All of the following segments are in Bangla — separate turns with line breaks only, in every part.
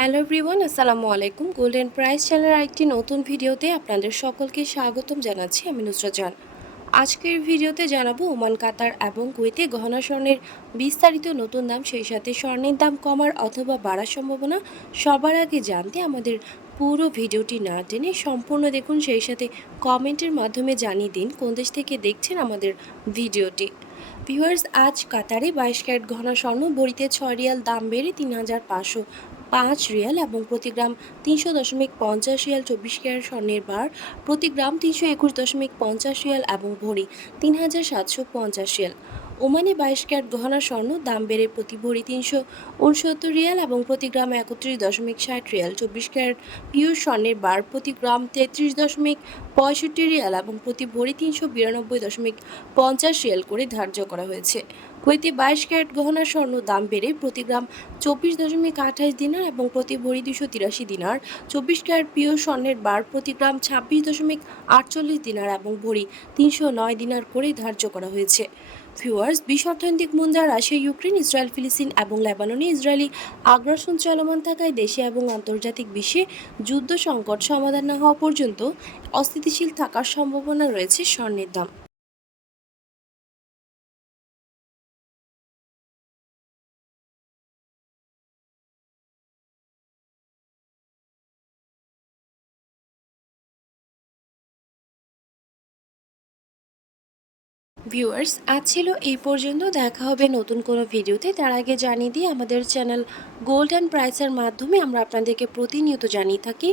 হ্যালো এভরিওয়ান, আসসালামু আলাইকুম। গোল্ডেন প্রাইস চ্যানেলের আরেকটি নতুন ভিডিওতে আপনাদের সকলকে স্বাগতম জানাচ্ছি আমি নুসরাত জান আজকের ভিডিওতে জানাব ওমান, কাতার এবং কুয়েতে গহনা স্বর্ণের বিস্তারিত নতুন দাম, সেই সাথে স্বর্ণের দাম কমার অথবা বাড়ার সম্ভাবনা সবার আগে জানতে আমাদের পুরো ভিডিওটি না টেনে সম্পূর্ণ দেখুন, সেই সাথে কমেন্টের মাধ্যমে জানিয়ে দিন কোন দেশ থেকে দেখছেন আমাদের ভিডিওটি। ভিউয়ার্স, আজ কাতারে বাইশ ক্যারেট ঘন স্বর্ণ, বড়িতে ছয় রিয়াল দাম বেড়ে তিন হাজার পাঁচশো পাঁচ রিয়াল এবং প্রতি গ্রাম তিনশো দশমিক পঞ্চাশ রিয়াল চব্বিশ ক্যারেট স্বর্ণের বার, প্রতি গ্রাম তিনশো একুশ দশমিক পঞ্চাশ রিয়াল এবং ভরি তিন হাজার সাতশো পঞ্চাশ রিয়াল। ওমানে বাইশ ক্যারেট গহনা স্বর্ণ, দাম বেড়ে প্রতি ভরি তিনশো উনসত্তর রিয়াল এবং প্রতি গ্রাম একত্রিশ দশমিক ষাট রিয়াল। চব্বিশ ক্যারেট পিওর স্বর্ণের বার প্রতি গ্রাম তেত্রিশ দশমিক পঁয়ষট্টি রিয়াল এবং প্রতি ভরি তিনশো বিরানব্বই দশমিক পঞ্চাশ রিয়াল করে ধার্য করা হয়েছে। কুয়েতে বাইশ ক্যারেট গহনা স্বর্ণ, দাম বেড়ে প্রতি গ্রাম চব্বিশ দশমিক আঠাশ দিনার এবং প্রতি ভরি দুশো তিরাশি দিনার। চব্বিশ ক্যারেট পিওর স্বর্ণের বার প্রতি গ্রাম ছাব্বিশ দশমিক আটচল্লিশ দিনার এবং ভরি তিনশো নয় দিনার করে ধার্য করা হয়েছে। ভিউয়ার্স বিশ্ব অর্থনৈতিক মন্দা রাশিয়া, ইউক্রেন, ইসরায়েল, ফিলিস্তিন এবং লেবাননে ইসরায়েলি আগ্রাসন চলমান থাকায় দেশে এবং আন্তর্জাতিক বিশ্বে যুদ্ধ সংকট সমাধান না হওয়া পর্যন্ত অস্থিতিশীল থাকার সম্ভাবনা রয়েছে স্বর্ণের দাম। ভিউয়ার্স আজ ছিল এই পর্যন্ত। দেখা হবে নতুন কোনো ভিডিওতে। তার আগে জানিয়ে দিই, আমাদের চ্যানেল গোল্ড অ্যান্ড প্রাইসের মাধ্যমে আমরা আপনাদেরকে প্রতিনিয়ত জানিয়ে থাকি,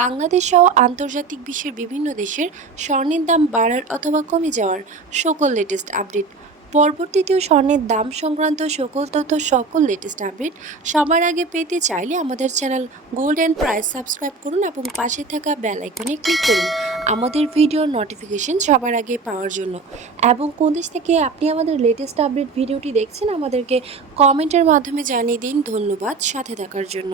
বাংলাদেশ সহ আন্তর্জাতিক বিশ্বের বিভিন্ন দেশের স্বর্ণের দাম বাড়ার অথবা কমে যাওয়ার সকল লেটেস্ট আপডেট পরবর্তীতেও স্বর্ণের দাম সংক্রান্ত সকল তথ্য, সকল লেটেস্ট আপডেট সবার আগে পেতে চাইলে আমাদের channel gold and price subscribe করুন এবং পাশে থাকা বেল আইকনে ক্লিক করুন। আমাদের ভিডিওর নোটিফিকেশন সবার আগে পাওয়ার জন্য। এবং কোন দেশ থেকে আপনি আমাদের লেটেস্ট আপডেট ভিডিওটি দেখছেন, আমাদেরকে কমেন্টের মাধ্যমে জানিয়ে দিন। ধন্যবাদ, সাথে থাকার জন্য।